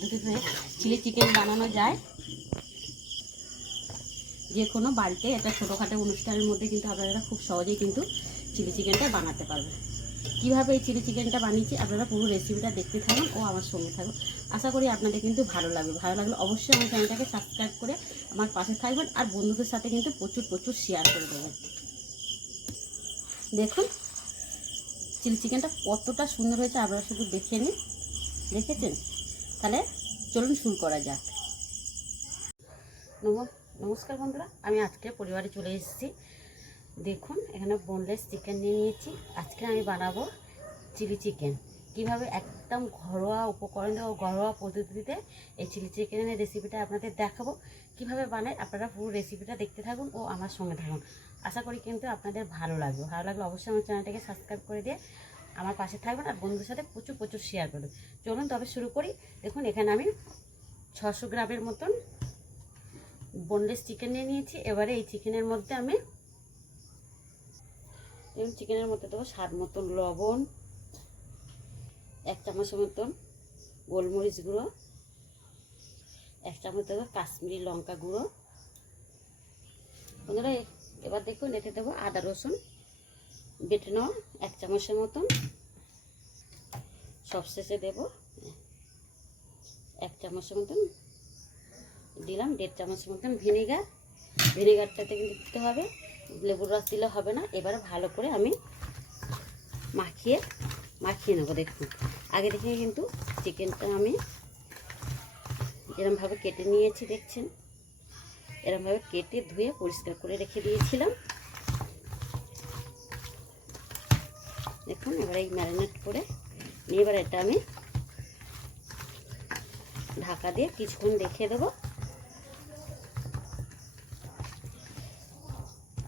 পদ্ধতিতে chilli chicken বানানো যায়। যে কোনো বাড়িতে একটা ছোটোখাটো অনুষ্ঠানের মধ্যে কিন্তু আপনারা খুব সহজেই কিন্তু চিলি চিকেনটা বানাতে পারবেন। কীভাবে এই চিলি চিকেনটা বানিয়েছি আপনারা পুরো রেসিপিটা দেখতে থাকুন ও আমার সঙ্গে থাকুন। আশা করি আপনাদের কিন্তু ভালো লাগবে। ভালো লাগলে অবশ্যই আমার চ্যানেলটাকে সাবস্ক্রাইব করে আমার পাশে থাকবেন আর বন্ধুদের সাথে কিন্তু প্রচুর শেয়ার করে দেবেন। দেখুন চিলি চিকেনটা কতটা সুন্দর হয়েছে আপনারা শুধু দেখে নিন। দেখেছেন? তাহলে চলুন শুরু করা যাক। নমস্কার বন্ধুরা, আমি আজকে পরিবারে চলে এসেছি। দেখুন এখানে বোনলেস চিকেন নিয়ে নিয়েছি। আজকে আমি বানাবো চিলি চিকেন। কিভাবে একদম ঘরোয়া উপকরণ ও ঘরোয়া পদ্ধতিতে এই চিলি চিকেনের রেসিপিটা আপনাদের দেখাবো। কিভাবে বানাই আপনারা পুরো রেসিপিটা দেখতে থাকুন ও আমার সঙ্গে থাকুন। আশা করি কিন্তু আপনাদের ভালো লাগবে। ভালো লাগলে অবশ্যই আমার চ্যানেলটাকে সাবস্ক্রাইব করে দিয়ে আমার পাশে থাকবেন আর বন্ধুদের সাথে প্রচুর শেয়ার করবেন। চলুন তবে শুরু করি। দেখুন এখানে আমি 600 গ্রামের মতন বোনলেস চিকেন নিয়ে নিয়েছি। এবারে এই চিকেনের মধ্যে আমি চিকেনের মধ্যে দেবো স্বাদ মতন লবণ, 1 চামচের মতন গোলমরিচ গুঁড়ো, 1 চামচ দেবো কাশ্মীরি লঙ্কা গুঁড়ো। বন্ধুরা এবার দেখুন এতে দেবো আদা রসুন বেটে নেওয়া 1 চামচের মতন। সবশেষে দেব 1 চামচের মতন দিলাম 1.5 চামচের মতন ভিনেগার। ভিনেগারটাতে কিন্তু দিতে হবে, লেবুর রস দিলে হবে না। এবারে ভালো করে আমি মাখিয়ে নেবো। দেখুন আগে থেকে কিন্তু চিকেনটা আমি এরমভাবে কেটে নিয়েছি, দেখছেন এরমভাবে কেটে ধুয়ে পরিষ্কার করে রেখে দিয়েছিলাম। দেখুন এবার এই ম্যারিনেট করে নিয়ে এবার এটা আমি ঢাকা দিয়ে কিছুক্ষণ রেখে দেবো।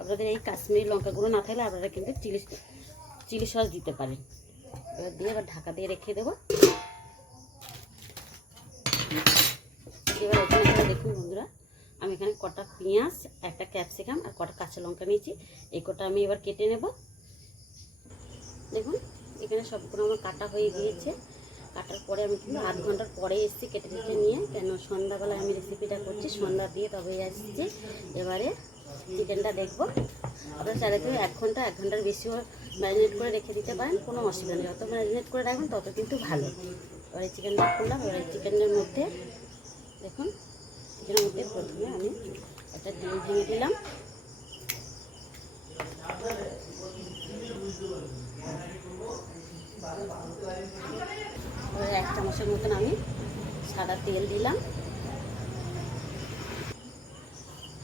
আপনাদের এই কাশ্মীরি লঙ্কা গুঁড়ো না থাকলে আপনারা কিন্তু চিলি সস দিতে পারেন। এবার দিয়ে এবার ঢাকা দিয়ে রেখে দেবো। এবার এখানে দেখুন বন্ধুরা, আমি এখানে কটা পেঁয়াজ, একটা ক্যাপসিকাম আর কটা কাঁচা লঙ্কা নিয়েছি। এই কটা আমি এবার কেটে নেব। দেখুন এখানে সবগুলো আমার কাটা হয়ে গিয়েছে। কাটার পরে আমি কিন্তু আধ ঘন্টার পরে এসেছি কেটে নিয়ে, কেন সন্ধ্যাবেলায় আমি রেসিপিটা করছি, সন্ধ্যা দিয়ে তবে আসছি। এবারে চিকেনটা দেখবো। আপনারা চাইলে তো 1 ঘন্টার বেশিও ম্যারিনেট করে রেখে দিতে পারেন, কোনো অসুবিধা নেই। যত ম্যারিনেট করে রাখবেন তত কিন্তু ভালো। এবার এই চিকেনটা করলাম। এবার এই চিকেনের মধ্যে দেখুন চিকেনের মধ্যে প্রথমে আমি একটা ডিম ভেঙে দিলাম। এবার 1 চামচের মতন আমি সাদা তেল দিলাম।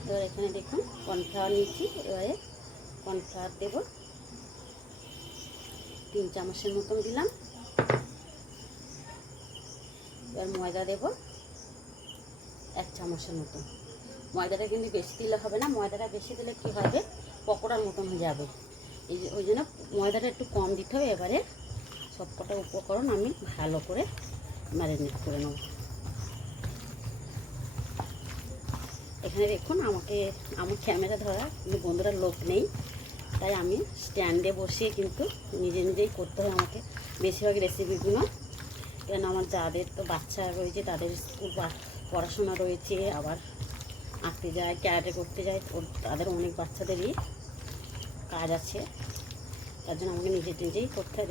এবার এখানে দেখুন কর্নফ্লাওয়ার নিচ্ছি। এবারে কর্নফ্লাওয়ার দেব 3 চামচের মতন দিলাম। এবার ময়দা দেব 1 চামচের মতন। ময়দাটা কিন্তু বেশি দিলে হবে না, ময়দাটা বেশি দিলে কী হবে পকোড়ার মতন হয়ে যাবে। ওই জন্য ময়দাটা একটু কম দিতে হবে। এবারে সবকটা উপকরণ আমি ভালো করে ম্যারিনেট করে নেব। এখানে দেখুন আমার ক্যামেরা ধরা কিন্তু বন্ধুরা লোক নেই, তাই আমি স্ট্যান্ডে বসিয়ে কিন্তু নিজেই করতে হয় আমাকে বেশিরভাগ রেসিপিগুলো। কেন আমার যাদের তো বাচ্চা রয়েছে, তাদের স্কুল পড়াশোনা রয়েছে, আবার আঁকতে যায়, ক্যারাটে করতে যায়, তাদের অনেক বাচ্চাদেরই কাজ আছে, তার জন্য আমাকে নিজেই করতে হয়।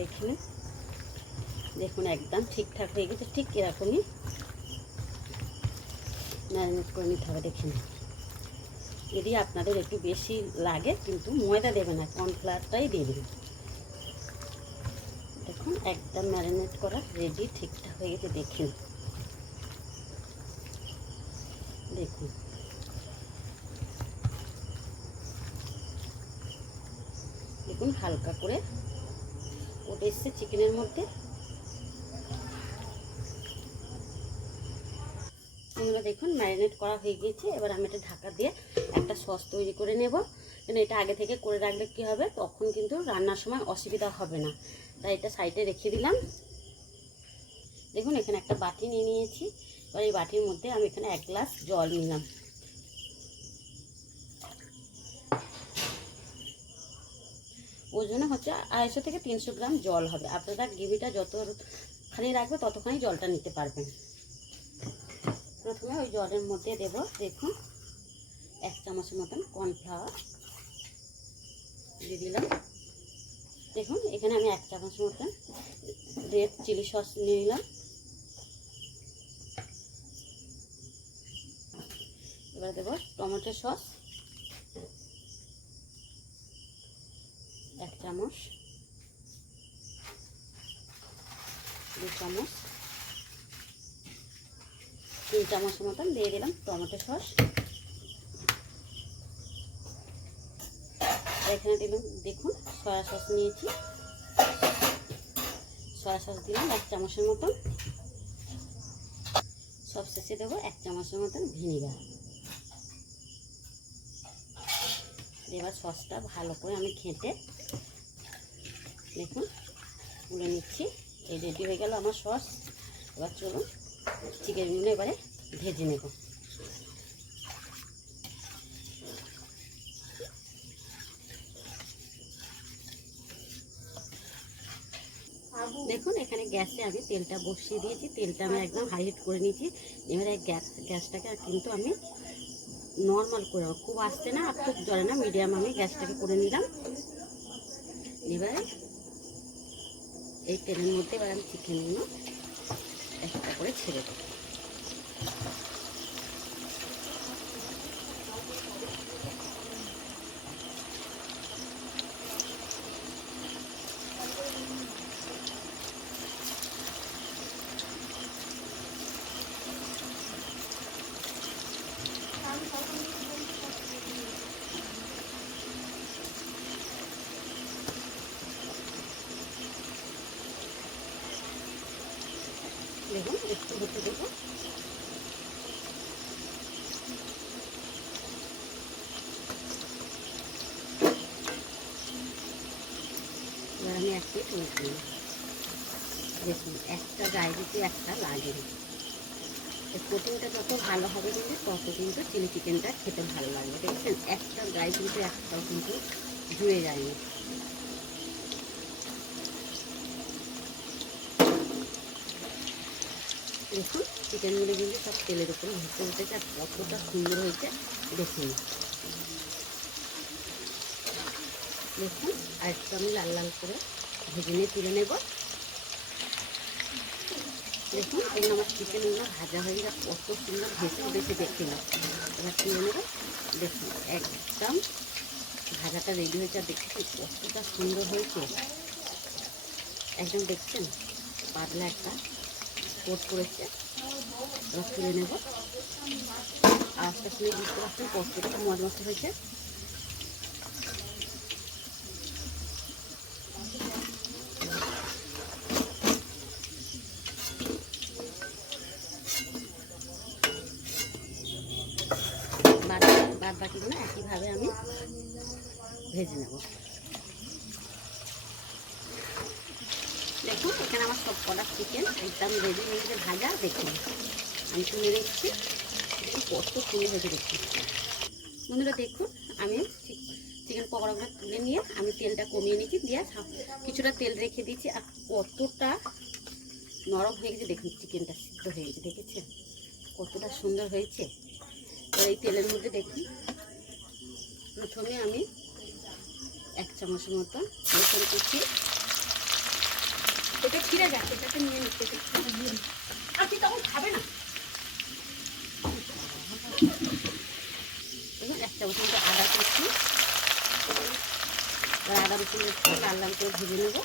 দেখুন একদম ঠিকঠাক হয়ে গেছে। ঠিক এরকমই ম্যারিনেট করে নিতে হবে। দেখুন যদি আপনাদের একটু বেশি লাগে কিন্তু ময়দা দেবেন না, কর্নফ্লাওয়ারটাই দেবেন। দেখুন একদম ম্যারিনেট করা রেডি, ঠিকঠাক হয়ে গেছে। দেখুন হালকা করে ওটা এসছে চিকেনের মধ্যে। দেখুন ম্যারিনেট করা হয়ে গিয়েছে। এবার আমি এটা ঢাকা দিয়ে একটা সস তৈরি করে নেব। কিন্তু এটা আগে থেকে করে রাখলে কী হবে, তখন কিন্তু রান্নার সময় অসুবিধা হবে না, তাই এটা সাইডে রেখে দিলাম। দেখুন এখানে একটা বাটি নিয়ে নিয়েছি। এবার এই বাটির মধ্যে আমি এখানে 1 গ্লাস জল নিলাম। ওজনে হচ্ছে 250 থেকে 300 গ্রাম জল হবে। আপনারা গ্রেভিটা যতখানি রাখবে ততখানি জলটা নিতে পারবেন। প্রথমে ওই জলের মধ্যে দেব দেখুন 1 চামচের মতন কর্নফ্লাওয়ার দিয়ে দিলাম। দেখুন এখানে আমি 1 চামচ মতন রেড চিলি সস নিয়ে নিলাম। এবার দেব টমেটো সস 1 চামচ, 2 চামচ, 3 চামচের মতন দিয়ে দিলাম টমেটো সস। এখানে দিলাম দেখুন সয়া সস নিয়েছি, সয়া সস দিলাম 1 চামচের মতন। সবশেষে দেবো 1 চামচের মতন ভিনেগার। এবার সসটা ভালো করে আমি ঘেঁটে দেখুন তুলে নিচ্ছি। এই রেডি হয়ে গেল আমার সস। এবার চলুন চিকেনগুলো এবারে ভেজে নেব। দেখুন এখানে গ্যাসে আমি তেলটা বসিয়ে দিয়েছি, তেলটা আমি একদম হাই হিট করে নিয়েছি। এবারে গ্যাসটাকে কিন্তু আমি নর্মাল করে নেব, খুব আস্তে না আর খুব জোরে না, মিডিয়াম আমি গ্যাসটাকে করে নিলাম। এবারে এই তেলের মধ্যে এবার আমি চিকেনগুলো একটা করে ছেড়ে দেবো। দেখুন একটু হতে দেবো। এবার আমি এক প্লেট উল্টে দিই। দেখুন একটা গায়ে দিতে একটা লাগে না। এই প্রোটিনটা যত ভালো হবে কিন্তু তত কিন্তু চিলি চিকেনটা খেতে ভালো লাগবে। দেখছেন একটা গায়ে কিন্তু একটাও কিন্তু জুড়ে যায়নি। দেখুন চিকেনগুলো কিন্তু সব তেলের উপরে ভেসে উঠেছে আর কতটা সুন্দর হয়েছে দেখুন। দেখুন আর একটু আমি লাল লাল করে ভেজে নিয়ে তুলে নেব। দেখুন এগুলো আমার চিকেনগুলো ভাজা হয়ে যায়, কত সুন্দর ভেসে উঠেছে দেখতে না। এবার তুলে নেব। দেখুন একদম ভাজাটা রেডি হয়েছে আর দেখছি কতটা সুন্দর হয়েছে একদম। দেখছেন পাতলা একটা কোট করেছে। এবার তুলে নেব। আস্তে আস্তে বুঝতে পারছেন কতটা মজমস্ত হয়েছে। বাদ বাকিগুলো একইভাবে আমি ভেজে নেব। দেখুন এখানে আমার সব কটা চিকেন একদম রেডি হয়ে গেছে ভাজা। দেখুন আমি তুলে রেখেছি, কত সুন্দর হয়েছে দেখুন। বন্ধুরা দেখুন আমি চিকেন পকোড়াগুলো তুলে নিয়ে আমি তেলটা কমিয়ে নিয়েছি, দিয়ে কিছুটা তেল রেখে দিয়েছি। আর কতটা নরম হয়ে গেছে দেখুন, চিকেনটা সিদ্ধ হয়ে গেছে দেখেছেন কতটা সুন্দর হয়েছে। এবার এই তেলের মধ্যে দেখুন প্রথমে আমি 1 চামচের মতো রসুন কুচি, এটা ছিঁড়ে যাচ্ছে, এটাকে নিয়ে নিচ্ছে আর কি তখন খাবে না। দেখুন 1 চামচের মতো আদা কুচি। এবার আদা রসুন একটু লাল লাল করে ভেজে নেব,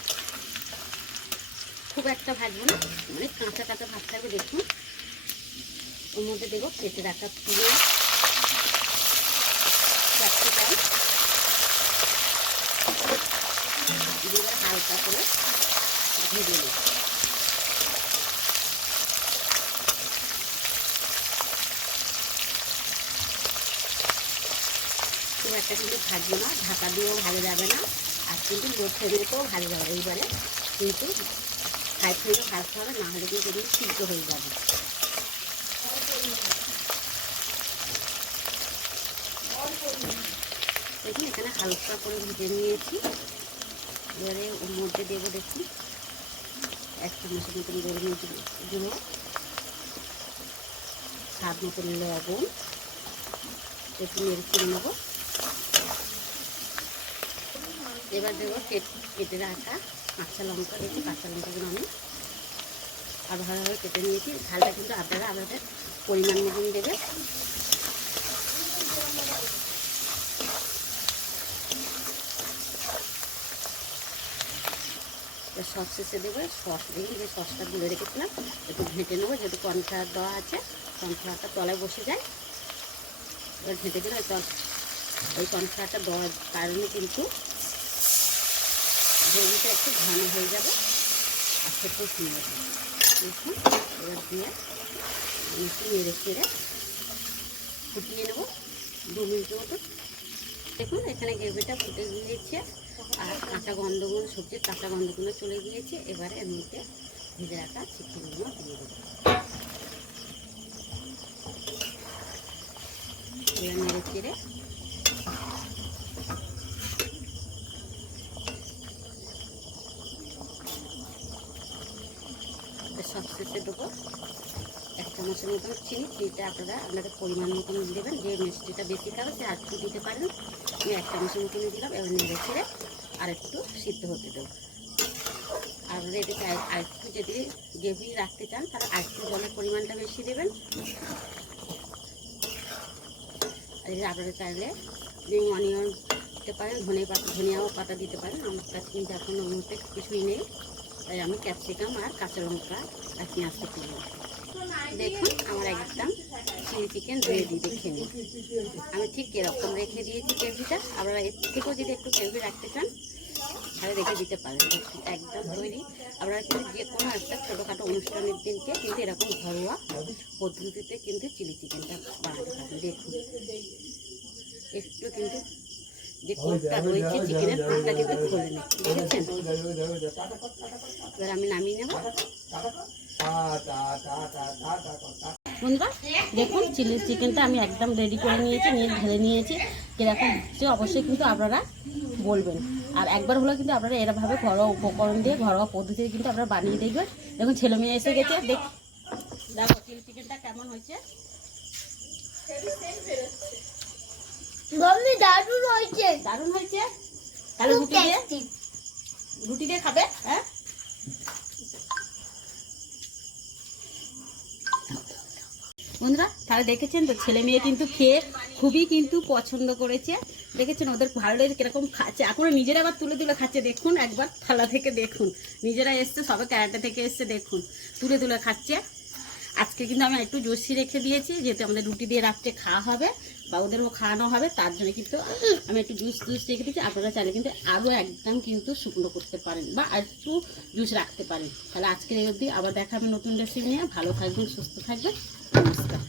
খুব একটা ভাজবো না, মানে কাঁচা কাঁচা ভাত থাকবে। দেখুন ওর মধ্যে দেবো কেটে রাখা পেঁয়াজ, ক্যাপসিকাম দিয়ে হালকা করে ভেজে নেব। খুব একটা কিন্তু ভাজবো না, ঢাকা দিয়েও ভালো যাবে না আর কিন্তু লো ফ্লেমেতেও ভালো যাবে। এইবারে কিন্তু হাই ফ্লেমে ভাজতে হবে, না হলে কিন্তু এগুলো সিদ্ধ হয়ে যাবে। দেখুন এখানে হালকা করে ভেজে নিয়েছি। এবারে ওর মধ্যে দেবো দেখুন 1 চামচের মতন গোলমরিচ গুঁড়ো, স্বাদ মতো লবণ একটু নেড়ে চেড়ে নেবো। এবার দেবো কেটে রাখা কাঁচা লঙ্কা, একটু কাঁচা লঙ্কাগুলো আমি আর ভালোভাবে কেটে নিয়েছি। ঝালটা কিন্তু আপনারা আপনাদের পরিমাণ মতন দেবে। সস শেষে দেবো, সস দিয়ে যে সসটা গুলে রেখেছিলাম একটু ঘেঁটে নেবো, যেহেতু কর্নফ্লাওয়ার দেওয়া আছে কর্নফ্লাওয়ারটা তলায় বসে যায়। এবার ঘেঁটে দিলে ওই কর্নফ্লাওয়ারটা দেওয়ার কারণে কিন্তু গ্রেভিটা একটু ঘন হয়ে যাবে আর খেতেও সুন্দর হবে। দেখুন এবার দিয়ে একটু নেড়ে চেড়ে ফুটিয়ে নেবো 2 মিনিট মতো। দেখুন এখানে গ্রেভিটা ফুটে গিয়েছে আর কাঁচা গন্ধগুলো, সবজির কাঁচা গন্ধগুলো চলে গিয়েছে। এবারে এর মধ্যে ভেজে রাখা চিকেনগুলো দিয়ে দেবো। এবার নেড়ে চেড়ে সব শেষে দেবো 1 চামচের মতন চিনিটা আপনারা আপনাদের পরিমাণ মতন দেবেন। যে মিষ্টিটা বেশি খাবে সে আর একটু দিতে পারেন। আমি 1 চামচের মতন দিলাম। এবার নেড়ে ছেড়ে আর একটু সিদ্ধ হতে দেবো। আপনারা এটাকে আর একটু যদি গ্রেভি রাখতে চান তাহলে আর একটু জলের পরিমাণটা বেশি দেবেন। আর আপনারা চাইলে অনিয়ন দিতে পারেন, ধনিয়া পাতা দিতে পারেন। আমার কাছে কিন্তু এখন ওর মধ্যে কিছুই নেই, তাই আমি ক্যাপসিকাম আর কাঁচা লঙ্কা আর পেঁয়াজ কেটে নিই। দেখুন আমার একদম চিলি চিকেন রেডি। দেখে নিন আমি ঠিক এরকম রেখে দিয়েছি গ্রেভিটা। আপনারা এর থেকেও যদি একটু গ্রেভি রাখতে চান তাহলে রেখে দিতে পারেন। দেখুন একদম তৈরি। আপনারা কিন্তু যে কোনো একটা ছোটোখাটো অনুষ্ঠানের দিনকে কিন্তু এরকম ঘরোয়া পদ্ধতিতে কিন্তু চিলি চিকেনটা বানাতে পারেন। দেখুন একটু কিন্তু যে কোটটা রয়েছে চিকেনের কোটটা কিন্তু খুলে নেই, দেখেছেন? এবার আমি নামিয়ে নেব। বন্ধুরা দেখুন চিলি চিকেনটা আমি একদম রেডি করে নিয়েছি, নিয়ে ঢেলে নিয়েছি। কীরকম হচ্ছে অবশ্যই কিন্তু আপনারা বলবেন। আর একবার হলো কিন্তু আপনারা এরভাবে ঘরোয়া উপকরণ দিয়ে ঘরোয়া পদ্ধতিতে কিন্তু আপনারা বানিয়ে দেখবেন। দেখুন ছেলে মেয়ে এসে গেছে, দেখো চিলি চিকেনটা কেমন হয়েছে। দারুণ হয়েছে, দারুণ হয়েছে। তাহলে রুটি দিয়ে খাবে। হ্যাঁ বন্ধুরা তাহলে দেখেছেন তো ছেলে মেয়ে কিন্তু খেয়ে খুবই কিন্তু পছন্দ করেছে। দেখেছেন ওদের ভালো লেগেছে কিরকম খাচ্ছে। এখনো নিজেরা আবার তুলে তুলে খাচ্ছে। দেখুন একবার থালা থেকে দেখুন, নিজেরা এসছে সবে ক্যারাটা থেকে এসছে, দেখুন তুলে তুলে খাচ্ছে। আজকে কিন্তু আমি একটু জুসি রেখে দিয়েছি, যেহেতু আমাদের রুটি দিয়ে রাত্রে খাওয়া হবে বা ওদেরও খাওয়ানো হবে, তার জন্য কিন্তু আমি একটু জুস রেখে দিয়েছি। আপনারা চাইলে কিন্তু আরও একদম কিন্তু শুকনো করতে পারেন বা একটু জুস রাখতে পারেন। তাহলে আজকের এই অবধি, আবার দেখা হবে নতুন রেসিপি নিয়ে। ভালো থাকবেন, সুস্থ থাকবেন, নমস্কার।